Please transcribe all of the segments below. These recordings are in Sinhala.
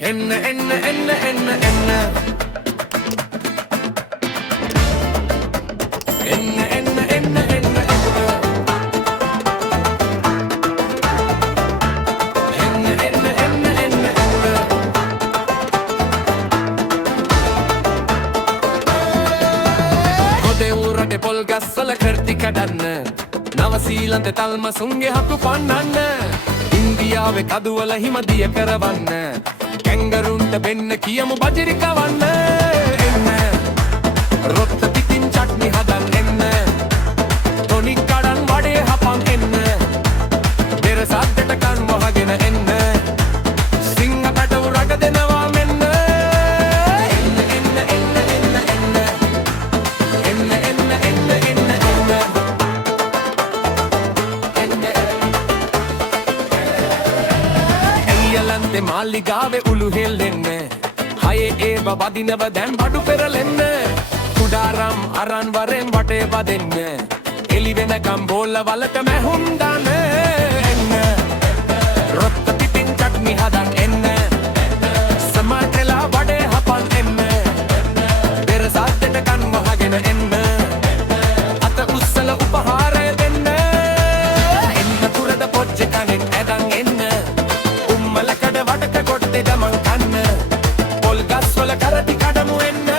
එන්න එන්න එන්න එන්න එන්න එන්න එන්න එන්න එන්න පොල් ගස්වල කර්ති කඩන්න නවසීලන්ත තල්මසුන්ගේ හකු පන්නන්න ඉන්දියාවේ කදුවල හිමදිය කරවන්න කැංගරුන්ට වෙන්න කියමු බජිරි කවන්න එන්න රොත්ත පිටින් චට්නි හදන් එන්න තොනික් කඩන් වඩේ හපන් එන්න දෙර සද්දට කන් වහගෙන එන්න සිංහ කටු රග දෙනවා මෙන්න මාලිගාවේ උළු හෙල්ලෙන්න හයේ ඒව වදිනව දැන් බඩු පෙරලෙන්න කුඩාරම් අරන් වරෙන් වටේ වදෙන්න එලි වෙනකම් බෝල්ල වලට මැහුම් දාන්න එන්න රොත්ත පිටින් චට්නි හදන් එන්න සමාටලා වඩේ හපන් එන්න බෙර සද්දට කන් වහගෙන එන්න අත උස්සල උපහාරය දෙන්න එන්න පුරද පොච්ච කනෙන් ඇදන් එන්න වටක කොට්ටේ ගමන් කන්න පොල් ගස්වල කරටි කඩමු එන්න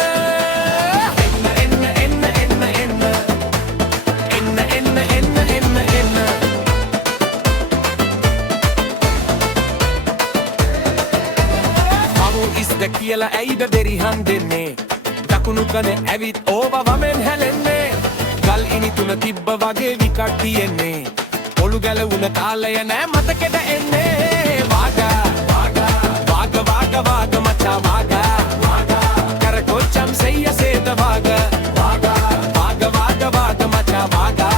එන්න එන්න එන්න එන්න එන්න එන්න එන්න එන්න එන්න එන්න මමු ඉස්ද කියලා ඇයිද දෙරිහන් දෙන්නේ දකුණු කනේ ඇවිත් ඕව වමෙන් හැලෙන්නේ ගල් ඉනි තුන තිබ්බ වගේ විකට් තියෙන්නේ පොළු ගැලවුන කාලය නෑ මතකෙට එන්නේ වාගා vaga macha vaga karakocham seiya seda vaga vaga vaga vaga macha vaga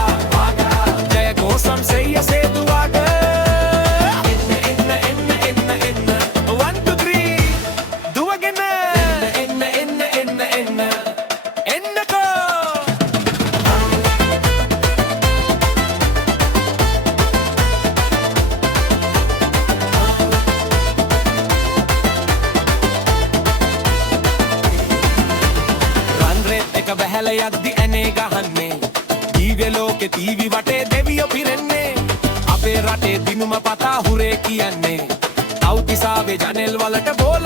jaya gosam seiya sedu vaga enna enna enna enna 1 2 3 duwagena enna enna enna enna enna ko බැහැල යද්දි ඇනේ ගහන්නේ දීව්‍ය ලෝකේ ටීවී වටේ දෙවියෝ පිරෙන්නේ අපේ රටේ දිනුම පතා හුරේ කියන්නේ තව්තිසාවේ ජනෙල් වලට බෝල